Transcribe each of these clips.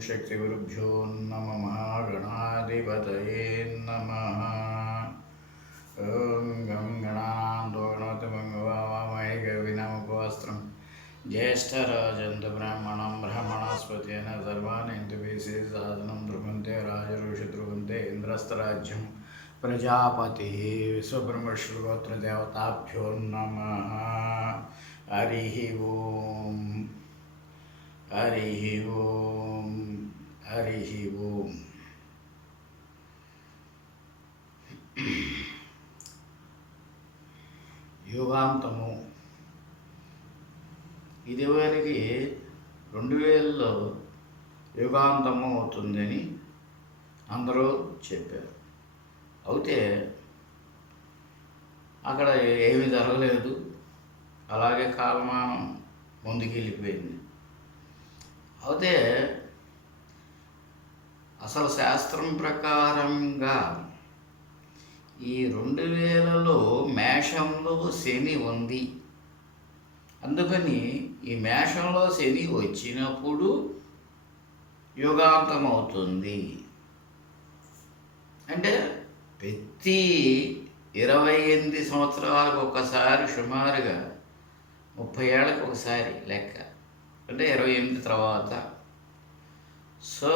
శక్తిగురుభ్యో నమ గణాధిపతయే నమ ఓం గం గణాంతో గణపతిమంగవామై గవినముపవస్త్రం జ్యేష్ఠరాజంతు బ్రాహ్మణం బ్రహ్మణస్పతేన సర్వానేంద్రవీసే సాధనం ధ్రువంతే రాజఋషి ధ్రువంతే ఇంద్రస్తరాజ్యం ప్రజాపతి విశ్వబ్రహ్మశ్రుగోత్రదేవతాభ్యో నమ హరి ఓం హరి ఓం హరి ఓం. యుగాంతము. ఇదివరకు రెండు వేలలో యుగాంతము అవుతుందని అందరూ చెప్పారు. అయితే అక్కడ ఏమీ జరగలేదు. అలాగే కాలమానం ముందుకెళ్ళిపోయింది. అయితే అసలు శాస్త్రం ప్రకారంగా ఈ రెండు వేలలో మేషంలో శని ఉంది. అందుకని ఈ మేషంలో శని వచ్చినప్పుడు యుగాంతం అవుతుంది అంటే ప్రతి ఇరవై ఎనిమిది సంవత్సరాలకు ఒకసారి సుమారుగా ముప్పై ఏళ్ళకి ఒకసారి లెక్క. అంటే ఇరవై ఎనిమిది తర్వాత. సో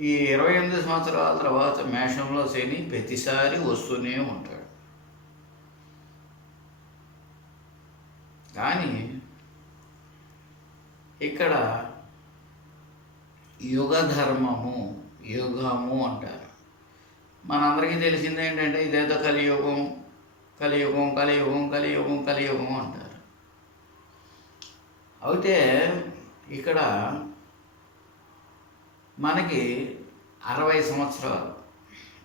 ఈ ఇరవై ఎనిమిది సంవత్సరాల తర్వాత మేషంలో శని ప్రతిసారి వస్తూనే ఉంటాడు. కానీ ఇక్కడ యుగ ధర్మము యుగము అంటారు. మనందరికీ తెలిసింది ఏంటంటే ఇదేదో కలియుగం కలియుగం కలియుగం కలియుగం కలియుగం అంటారు. అయితే ఇక్కడ మనకి అరవై సంవత్సరాలు.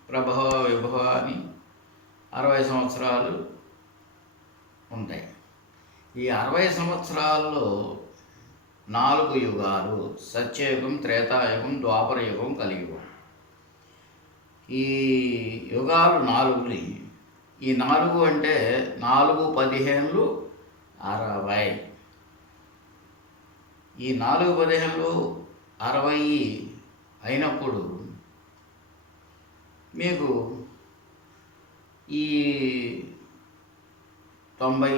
ప్రభవ విభవ అని అరవై సంవత్సరాలు ఉంటాయి. ఈ అరవై సంవత్సరాల్లో నాలుగు యుగాలు సత్యయుగం త్రేతాయుగం ద్వాపర యుగం కలియుగం ఈ యుగాలు నాలుగుని ఈ నాలుగు అంటే నాలుగు పదిహేనులు అరవై. ఈ నాలుగు పదిహేనులు అరవై అయినప్పుడు మీకు ఈ తొంభై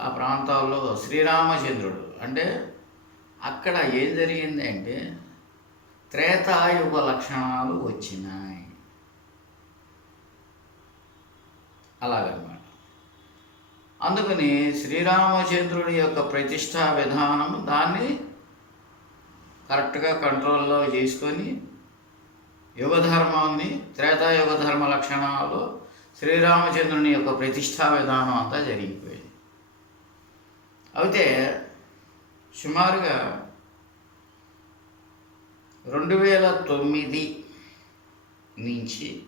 ఆ ప్రాంతాల్లో శ్రీరామచంద్రుడు అంటే అక్కడ ఏం జరిగింది అంటే త్రేతాయుగ లక్షణాలు వచ్చినాయి. అలాగనమాట. అందుకని శ్రీరామచంద్రుడి యొక్క ప్రతిష్టా విధానం దాన్ని కరెక్ట్గా కంట్రోల్లో చేసుకొని యుగధర్మాన్ని త్రేతాయుగ ధర్మ లక్షణాలు శ్రీరామచంద్రుని యొక్క ప్రతిష్టా విధానం అంతా జరిగిపోయింది. అయితే సుమారుగా రెండు వేల తొమ్మిది నుంచి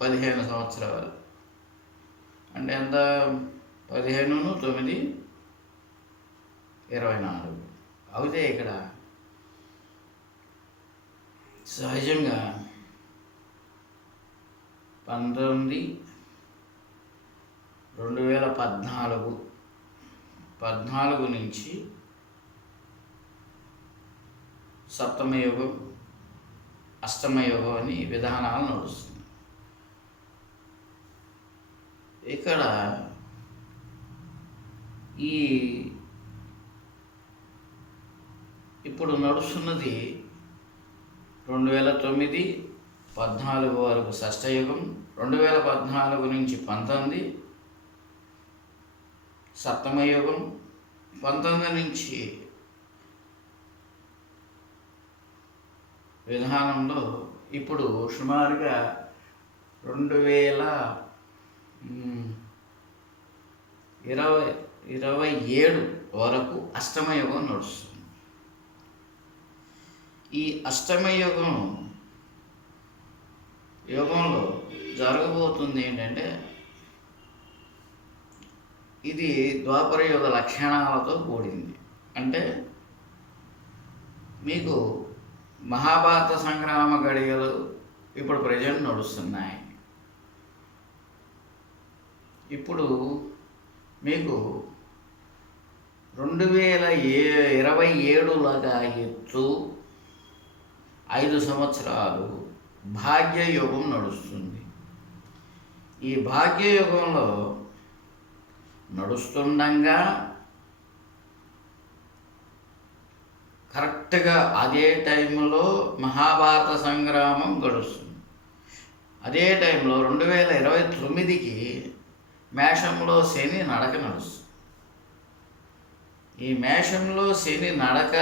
పదిహేను సంవత్సరాలు. అంటే ఎంత? పదిహేను తొమ్మిది ఇరవై నాలుగు. అయితే ఇక్కడ సహజంగా పంతొమ్మిది రెండు వేల పద్నాలుగు పద్నాలుగు నుంచి సప్తమయుగం అష్టమయుగం అని విధానాలు నడుస్తుంది ఇక్కడ ఈ ఇప్పుడు నడుస్తున్నది రెండు వేల తొమ్మిది పద్నాలుగు వరకు షష్టయుగం రెండు వేల పద్నాలుగు నుంచి పంతొమ్మిది సప్తమయుగం పంతొమ్మిది నుంచి విధానంలో ఇప్పుడు సుమారుగా రెండు వేల ఇరవై ఇరవై ఏడు వరకు అష్టమయుగం నడుస్తుంది. ఈ అష్టమయుగం యుగంలో జరగబోతుంది ఏంటంటే ఇది ద్వాపర యుగ లక్షణాలతో కూడింది. అంటే మీకు మహాభారత సంగ్రామ గడియలు ఇప్పుడు ప్రజెంట్ నడుస్తున్నాయి. ఇప్పుడు మీకు రెండు వేల ఏ ఇరవై ఏడులాగా ఎత్తు ఐదు సంవత్సరాలు భాగ్యయుగం నడుస్తుంది. ఈ భాగ్యయుగంలో నడుస్తుండగా కరెక్ట్గా అదే టైంలో మహాభారత సంగ్రామం గడుస్తుంది. అదే టైంలో రెండు వేల ఇరవై తొమ్మిదికి మేషంలో శని నడక నడుస్తుంది. ఈ మేషంలో శని నడక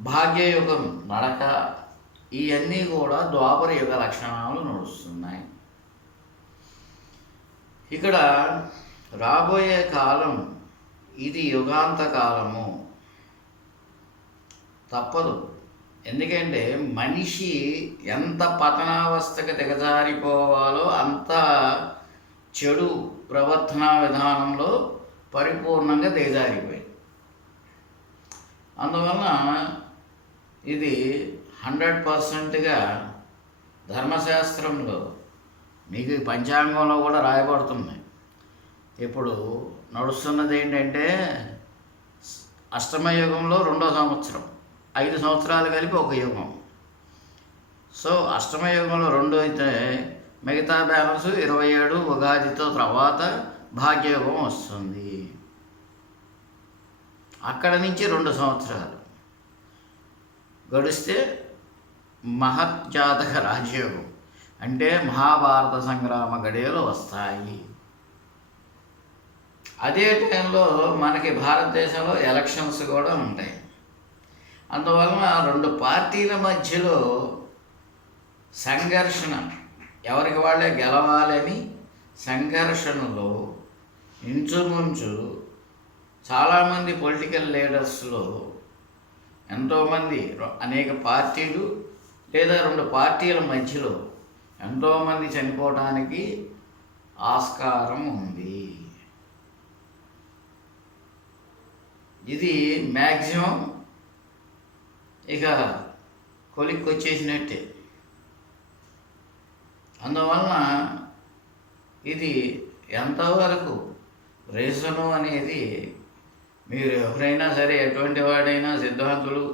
భాగ్యయుగం నడక ఇవన్నీ కూడా ద్వాపర యుగ లక్షణాలు నడుస్తున్నాయి. ఇక్కడ రాబోయే కాలం ఇది యుగాంత కాలము. తప్పదు. ఎందుకంటే మనిషి ఎంత పతనావస్థకు దిగజారిపోవాలో అంత చెడు ప్రవర్తనా విధానంలో పరిపూర్ణంగా దిగజారిపోయింది అందువలన ఇది హండ్రెడ్ పర్సెంట్గా ధర్మశాస్త్రంలో మీకు ఈ పంచాంగంలో కూడా రాయబడుతుంది ఇప్పుడు నడుస్తున్నది ఏంటంటే అష్టమయుగంలో రెండో సంవత్సరం ఐదు సంవత్సరాలు కలిపి ఒక యుగం. సో అష్టమయుగంలో రెండు అయితే మిగతా బ్యాలెన్స్ ఇరవై ఏడు ఉగాదితో తర్వాత భాగ్యయుగం వస్తుంది. అక్కడ నుంచి రెండు సంవత్సరాలు. గడిస్తే మహజ్జాతక రాజయోగం అంటే మహాభారత సంగ్రామ గడియలు వస్తాయి. అదే టైంలో మనకి భారతదేశంలో ఎలక్షన్స్ కూడా ఉంటాయి. అందువలన రెండు పార్టీల మధ్యలో సంఘర్షణ ఎవరికి వాళ్ళే గెలవాలని సంఘర్షణలో ఇంచుమించు చాలామంది పొలిటికల్ లీడర్స్లో ఎంతోమంది రొ- అనేక పార్టీలు లేదా రెండు పార్టీల మధ్యలో ఎంతోమంది చనిపోవడానికి ఆస్కారం ఉంది. ఇది మ్యాక్సిమం ఇక కొలిక్కి వచ్చేసినట్టే అందువలన ఇది ఎంతవరకు రీజను అనేది మీరు ఎవరైనా సరే ఎటువంటి వాడైనా సిద్ధాంతులు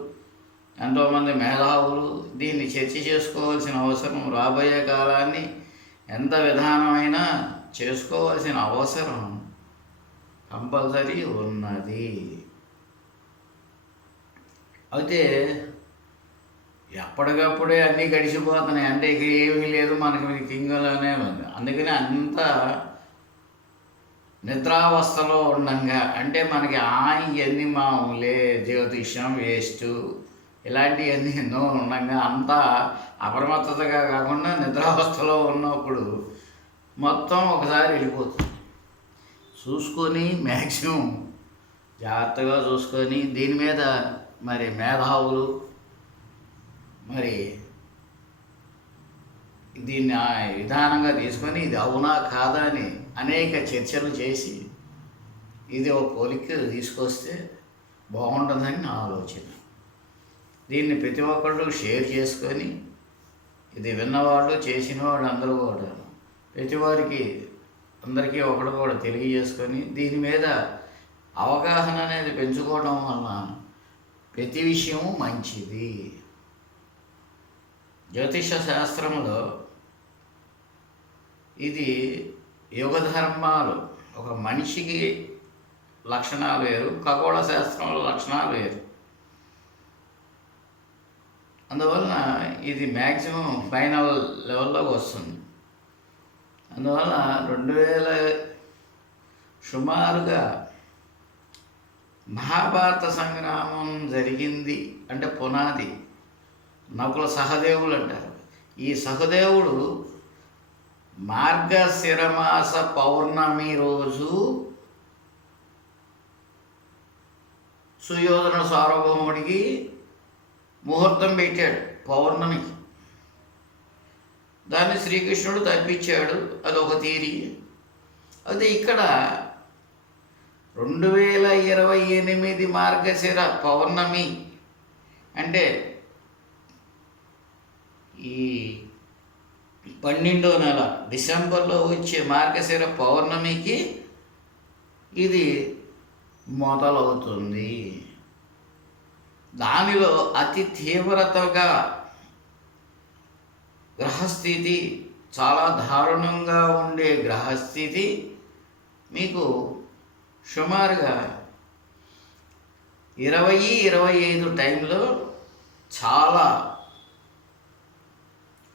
ఎంతోమంది మేధావులు దీన్ని చర్చ చేసుకోవాల్సిన అవసరం రాబోయే కాలాన్ని ఎంత విధానమైనా చేసుకోవాల్సిన అవసరం కంపల్సరీ ఉన్నది. అయితే ఎప్పటికప్పుడే అన్నీ గడిచిపోతున్నాయి. అంటే ఇక ఏమీ లేదు మనకి కింగ్లోనే ఉంది అందుకని అంత నిద్రావస్థలో ఉండంగా. అంటే మనకి ఆ ఇవన్నీ మామూలే జ్యోతిష్యం వేస్ట్ ఇలాంటివన్నీ ఎన్నో ఉండగా. అంతా అప్రమత్తతగా కాకుండా నిద్రావస్థలో ఉన్నప్పుడు మొత్తం ఒకసారి వెళ్ళిపోతుంది. చూసుకొని మ్యాక్సిమం జాగ్రత్తగా చూసుకొని దీని మీద మరి మేధావులు మరి దీన్ని ఆ విధానంగా తీసుకొని ఇది అవునా కాదా అని అనేక చర్చలు చేసి ఇది ఒక కోలిక తీసుకొస్తే బాగుంటుందని నా ఆలోచన. దీన్ని ప్రతి ఒక్కళ్ళు షేర్ చేసుకొని ఇది విన్నవాళ్ళు చేసిన వాళ్ళు అందరూ కూడా ప్రతి వారికి అందరికీ ఒకడు కూడా తెలియజేసుకొని దీని మీద అవగాహన అనేది పెంచుకోవడం వలన ప్రతి విషయము మంచిది. జ్యోతిష శాస్త్రంలో ఇది యుగధర్మాలు. ఒక మనిషికి లక్షణాలు వేరు ఖగోళ శాస్త్రంలో లక్షణాలు వేరు. అందువలన ఇది మ్యాక్సిమం ఫైనల్ లెవెల్లోకి వస్తుంది. అందువల్ల రెండు వేల సుమారుగా మహాభారత సంగ్రామం జరిగింది అంటే పునాది. నకుల సహదేవులు అంటారు. ఈ సహదేవుడు మార్గశిరమాస పౌర్ణమి రోజు సుయోధన సార్వభౌముడికి ముహూర్తం పెట్టాడు పౌర్ణమికి. దాన్ని శ్రీకృష్ణుడు తప్పించాడు అదొక తీరి. అది ఇక్కడ రెండు వేల ఇరవై ఎనిమిది మార్గశిర పౌర్ణమి అంటే ఈ పన్నెండో నెల డిసెంబర్లో వచ్చే మార్గశిర పౌర్ణమికి ఇది మొదలవుతుంది. దానిలో అతి తీవ్రతగా గ్రహస్థితి చాలా దారుణంగా ఉండే గ్రహస్థితి మీకు సుమారుగా ఇరవై ఇరవై ఐదు టైంలో చాలా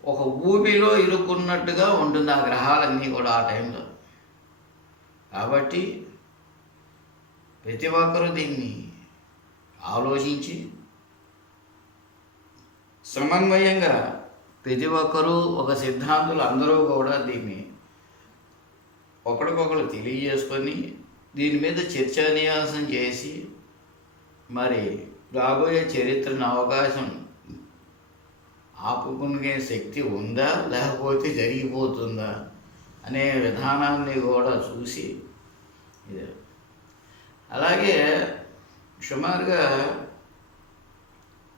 ఒక ఊబిలో ఇరుక్కున్నట్టుగా ఉంటుంది ఆ గ్రహాలన్నీ కూడా ఆ టైంలో. కాబట్టి ప్రతి ఒక్కరూ దీన్ని ఆలోచించి సమన్వయంగా ప్రతి ఒక్కరూ ఒక సిద్ధాంతులు అందరూ కూడా దీన్ని ఒకరికొకరు తెలియజేసుకొని దీని మీద చర్చాన్యాసం చేసి మరి రాబోయే చరిత్రను అవకాశం ఆపుకునే శక్తి ఉందా లేకపోతే జరిగిపోతుందా అనే విధానాన్ని కూడా చూసి ఇది. అలాగే సుమారుగా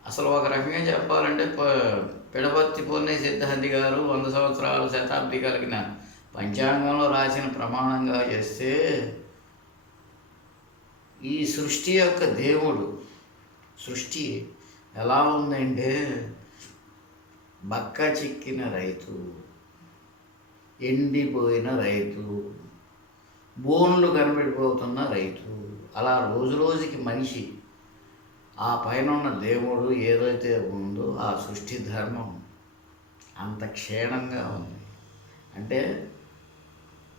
అసలు ఒక రకంగా చెప్పాలంటే ప- పొన్నే సిద్ధాంతి గారు వంద సంవత్సరాల శతాబ్ది కలిగిన పంచాంగంలో రాసిన ప్రమాణంగా చేస్తే ఈ సృష్టి యొక్క దేవుడు సృష్టి ఎలా ఉందంటే బక్క చిక్కిన రైతు ఎండిపోయిన రైతు బోన్లు కనిపెట్టిపోతున్న రైతు అలా రోజు రోజుకి మనిషి. ఆ పైన ఉన్న దేవుడు ఏదైతే ఉందో ఆ సృష్టి ధర్మం అంత క్షీణంగా ఉంది. అంటే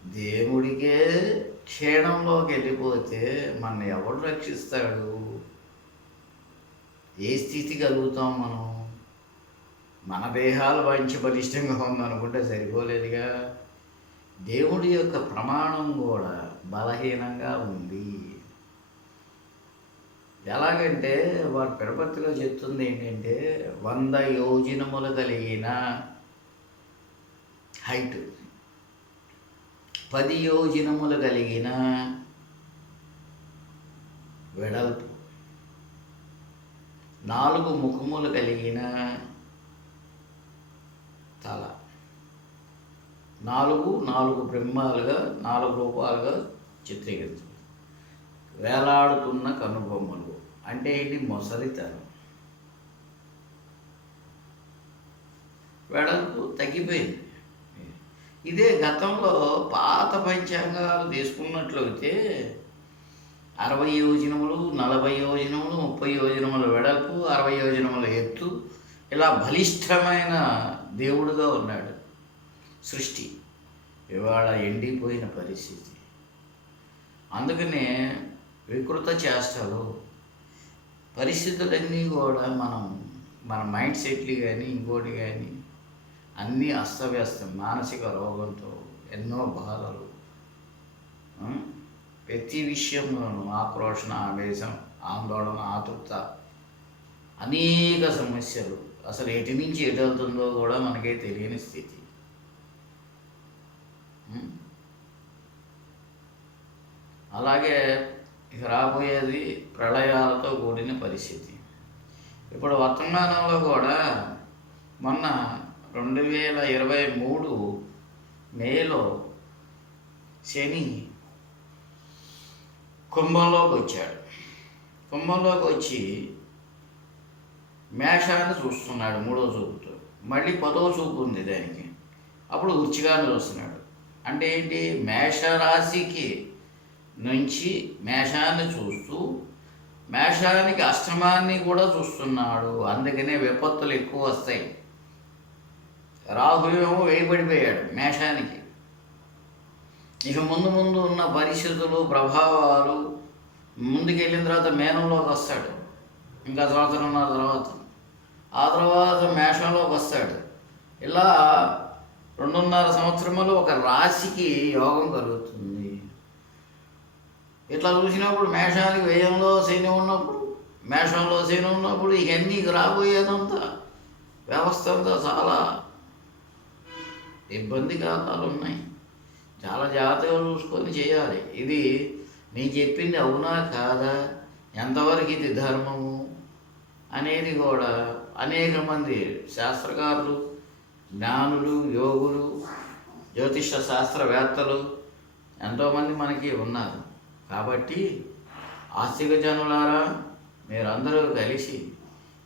దేవుడికే క్షీణంలోకి వెళ్ళిపోతే మన ఎవడు రక్షిస్తాడు? ఏ స్థితి కలుగుతాం మనం? మన దేహాలు మంచి బలిష్టంగా ఉందనుకుంటే సరిపోలేదుగా. దేవుడి యొక్క ప్రమాణం కూడా బలహీనంగా ఉంది. ఎలాగంటే వారు పిడపత్తిలో చెప్తుంది ఏంటంటే వంద యోజనములు కలిగిన హైట్. పది యోజనములు కలిగిన వెడల్పు. నాలుగు ముఖములు కలిగిన నాలుగు నాలుగు బ్రహ్మాలుగా నాలుగు రూపాలుగా చిత్రీకరించారు. వేలాడుతున్న కనుబొమ్మలు అంటే ఏంటి? మొసలితనం. వెడల్పు తగ్గిపోయింది. ఇదే గతంలో పాత పంచాంగాలు తీసుకున్నట్లయితే అరవై యోజనములు నలభై యోజనములు ముప్పై యోజనముల వెడల్పు అరవై యోజనముల ఎత్తు ఇలా బలిష్టమైన దేవుడుగా ఉన్నాడు. సృష్టి. ఇవాళ ఎండిపోయిన పరిస్థితి. అందుకనే వికృత చేష్టలు పరిస్థితులన్నీ కూడా మనం మన మైండ్ సెట్లు కానీ ఇంకోటి కానీ అన్నీ అస్తవ్యస్తం. మానసిక రోగంతో ఎన్నో బాధలు. ప్రతి విషయంలోనూ ఆక్రోషణ ఆవేశం ఆందోళన ఆతృత అనేక సమస్యలు. అసలు ఎటు నుంచి ఎటు వెళ్తుందో కూడా మనకే తెలియని స్థితి. అలాగే ఇక రాబోయేది ప్రళయాలతో కూడిన పరిస్థితి. ఇప్పుడు వర్తమానంలో కూడా మొన్న రెండు వేల ఇరవై మూడు మేలో శని కుంభంలోకి వచ్చాడు. కుంభంలోకి వచ్చి మేషాన్ని చూస్తున్నాడు మూడో చూపుతో. మళ్ళీ పదో చూపు ఉంది దానికి. అప్పుడు వృచ్చికాన్ని చూస్తున్నాడు. అంటే ఏంటి? మేషరాశికి నుంచి మేషాన్ని చూస్తూ మేషానికి అష్టమాన్ని కూడా చూస్తున్నాడు. అందుకనే విపత్తులు ఎక్కువ వస్తాయి. రాహు వేయబడిపోయాడు మేషానికి. ఇక ముందు ముందు ఉన్న పరిస్థితులు ప్రభావాలు ముందుకెళ్ళిన తర్వాత మేనంలోకి వస్తాడు. ఇంకా సంవత్సరంన్నర తర్వాత. ఆ తర్వాత మేషంలోకి వస్తాడు. ఇలా రెండున్నర సంవత్సరములు ఒక రాశికి యోగం కలుగుతుంది. ఇట్లా చూసినప్పుడు మేషానికి వ్యయంలో శని ఉన్నప్పుడు మేషంలో శని ఉన్నప్పుడు ఇవన్నీ రాబోయేదంతా వ్యవస్థ అంతా చాలా ఇబ్బంది కాలాలు ఉన్నాయి. చాలా జాగ్రత్తగా చూసుకొని చేయాలి. ఇది నేను చెప్పింది అవునా కాదా? ఎంతవరకు ఇది ధర్మము? అనేది కూడా అనేక మంది శాస్త్రకారులు జ్ఞానులు యోగులు జ్యోతిష శాస్త్రవేత్తలు ఎంతోమంది మనకి ఉన్నారు. కాబట్టి ఆస్తికజనులారా మీరందరూ కలిసి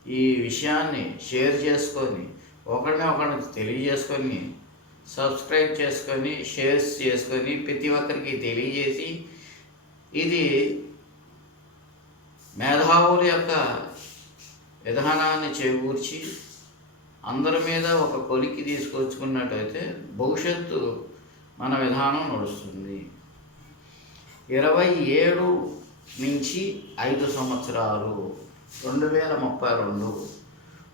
ఈ విషయాన్ని షేర్ చేసుకొని ఒకరిని ఒకరిని తెలియజేసుకొని సబ్స్క్రైబ్ చేసుకొని షేర్స్ చేసుకొని ప్రతి ఒక్కరికి తెలియజేసి ఇది మేధావుల యొక్క విధానాన్ని చేకూర్చి అందరి మీద ఒక కొలికి తీసుకొచ్చుకున్నట్టయితే భవిష్యత్తు మన విధానం నడుస్తుంది. ఇరవై ఏడు నుంచి ఐదు సంవత్సరాలు రెండు వేల ముప్పై రెండు.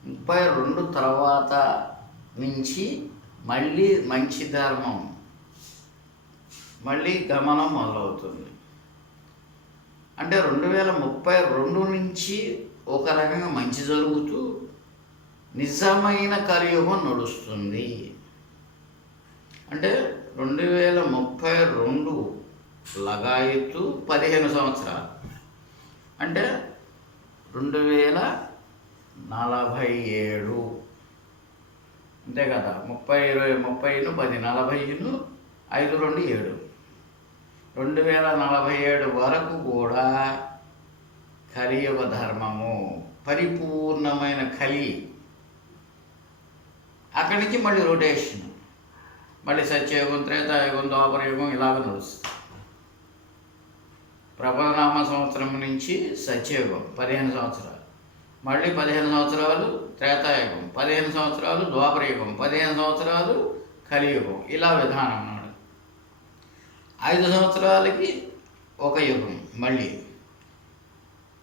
ముప్పై రెండు తర్వాత నుంచి మళ్ళీ మంచి ధర్మం మళ్ళీ గమనం మొదలవుతుంది. అంటే రెండు వేల ముప్పై రెండు నుంచి ఒక రకంగా మంచి జరుగుతూ నిజమైన కలియుగం నడుస్తుంది. అంటే రెండు వేల ముప్పై రెండు లగాయత్తు పదిహేను సంవత్సరాలు. అంటే రెండు వేల నలభై ఏడు. అంతే కదా ముప్పై ఇరవై ముప్పైను పది నలభైను ఐదు రెండు ఏడు. రెండు వేల నలభై ఏడు వరకు కూడా కలియుగ ధర్మము పరిపూర్ణమైన కలి. అక్కడి నుంచి మళ్ళీ రొటేషన్ మళ్ళీ సత్యయుగం త్రేతాయుగం ద్వాపరయుగం ఇలాగ నడుస్తుంది. ప్రభలనామ సంవత్సరం నుంచి సత్యయుగం పదిహేను సంవత్సరాలు. మళ్ళీ పదిహేను సంవత్సరాలు త్రేతాయుగం పదిహేను సంవత్సరాలు ద్వాపరయుగం పదిహేను సంవత్సరాలు కలియుగం. ఇలా విధానం అన్నాడు ఐదు సంవత్సరాలకి ఒక యుగం మళ్ళీ.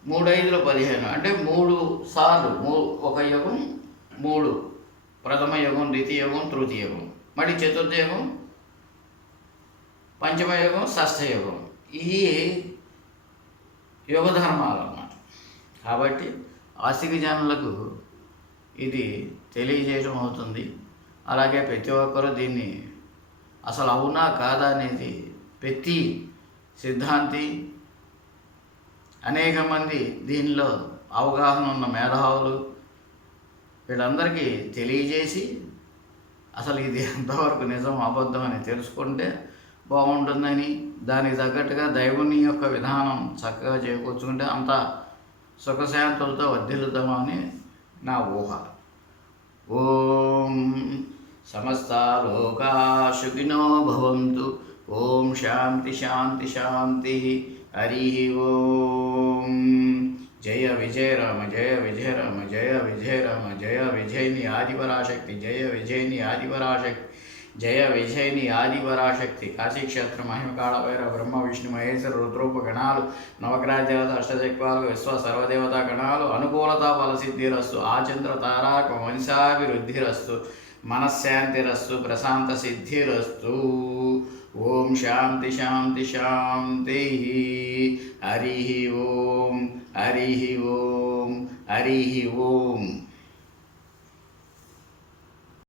మూడు ఐదులో పదిహేను అంటే మూడు సార్లు. మూ ఒక యుగం మూడు. ప్రథమ యుగం ద్వితీయ యుగం తృతీయ యుగం. మళ్ళీ చతుర్థ యుగం పంచమ యుగం షష్ఠ యుగం. ఈ యుగధర్మాలు అన్నమాట కాబట్టి ఆస్తిక జనులకు ఇది తెలియజేయడం అవుతుంది. అలాగే ప్రతి ఒక్కరూ దీన్ని అసలు అవునా కాదా అనేది ప్రతి సిద్ధాంతి అనేక మంది దీనిలో అవగాహన ఉన్న మేధావులు వీళ్ళందరికీ తెలియజేసి అసలు ఇది ఎంతవరకు నిజం అబద్ధం అని తెలుసుకుంటే బాగుంటుందని దానికి తగ్గట్టుగా దైవుని యొక్క విధానం చక్కగా చేకూర్చుకుంటే అంత సుఖశాంతులతో వర్ధిల్లుతామని నా ఊహ. ఓం సమస్త లోకా సుఖినో భవంతు. ఓం శాంతి శాంతి శాంతి. హరి ఓం. జయ విజయ రామ జయ విజయ రామ జయ విజయ రామ జయ విజయని ఆదిపరాశక్తి జయ విజయని ఆదిపరాశక్తి. జయ విజయని ఆదిపరాశక్తి. కాశీక్షేత్ర మహిమకాళ వైర బ్రహ్మ విష్ణు మహేశ్వర రుద్రూప గణాలు నవగ్రహ దేవత అష్టదిక్పాలు విశ్వ సర్వదేవతా గణాలు అనుకూలత ఫలసిద్ధిరస్సు ఆచంద్ర తారాక వంశాభివృద్ధిరస్సు మనశ్శాంతిరస్సు ప్రశాంత సిద్ధిరస్సు ఓం శాంతి శాంతి శాంతి హరి ఓం హరి ఓం హరి ఓం.